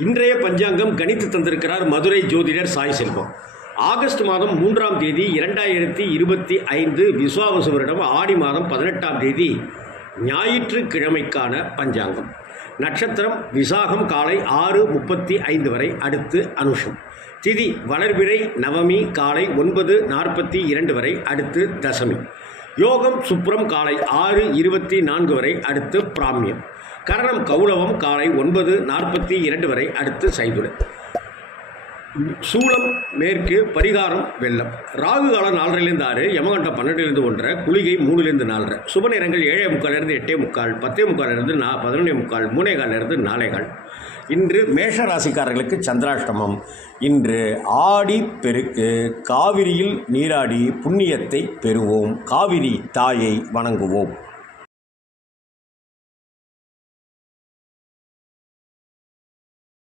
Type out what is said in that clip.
இன்றைய பஞ்சாங்கம் கணித்து தந்திருக்கிறார் மதுரை ஜோதிடர் சாய் செல்வம். ஆகஸ்ட் மாதம் மூன்றாம் தேதி இரண்டாயிரத்தி இருபத்தி ஐந்து விஸ்வாவசு வருடம் ஆடி மாதம் பதினெட்டாம் தேதி ஞாயிற்றுக்கிழமைக்கான பஞ்சாங்கம். நட்சத்திரம் விசாகம் காலை ஆறு முப்பத்தி ஐந்து வரை அடுத்து அனுஷம். திதி வளர்பிறை நவமி காலை ஒன்பது நாற்பத்தி இரண்டு வரை அடுத்து தசமி. யோகம் சுப்ரம் காலை ஆறு இருபத்தி நான்கு வரை அடுத்து பிராமியம். கரணம் கௌளவம் காலை ஒன்பது நாற்பத்தி இரண்டு வரை அடுத்து சைதுடன் சூளம் மேற்கு பரிகாரம் வெள்ளம். ராகு காலம் நாலரைலேருந்து ஆறு யமகண்டம் பன்னெண்டுலேருந்து ஒன்றரை குளிகை மூணுலேருந்து நாலரை. சுப நேரங்கள் ஏழே முக்கால்லேருந்து எட்டே முக்கால் பத்தே முக்கால்லேருந்து நா பதினொன்னே முக்கால் மூணே காலிலிருந்து நாலே கால். இன்று மேஷ ராசிக்காரர்களுக்கு சந்திராஷ்டமம். இன்று ஆடி பெருக்கு காவிரியில் நீராடி புண்ணியத்தை பெறுவோம். காவிரி தாயை வணங்குவோம்.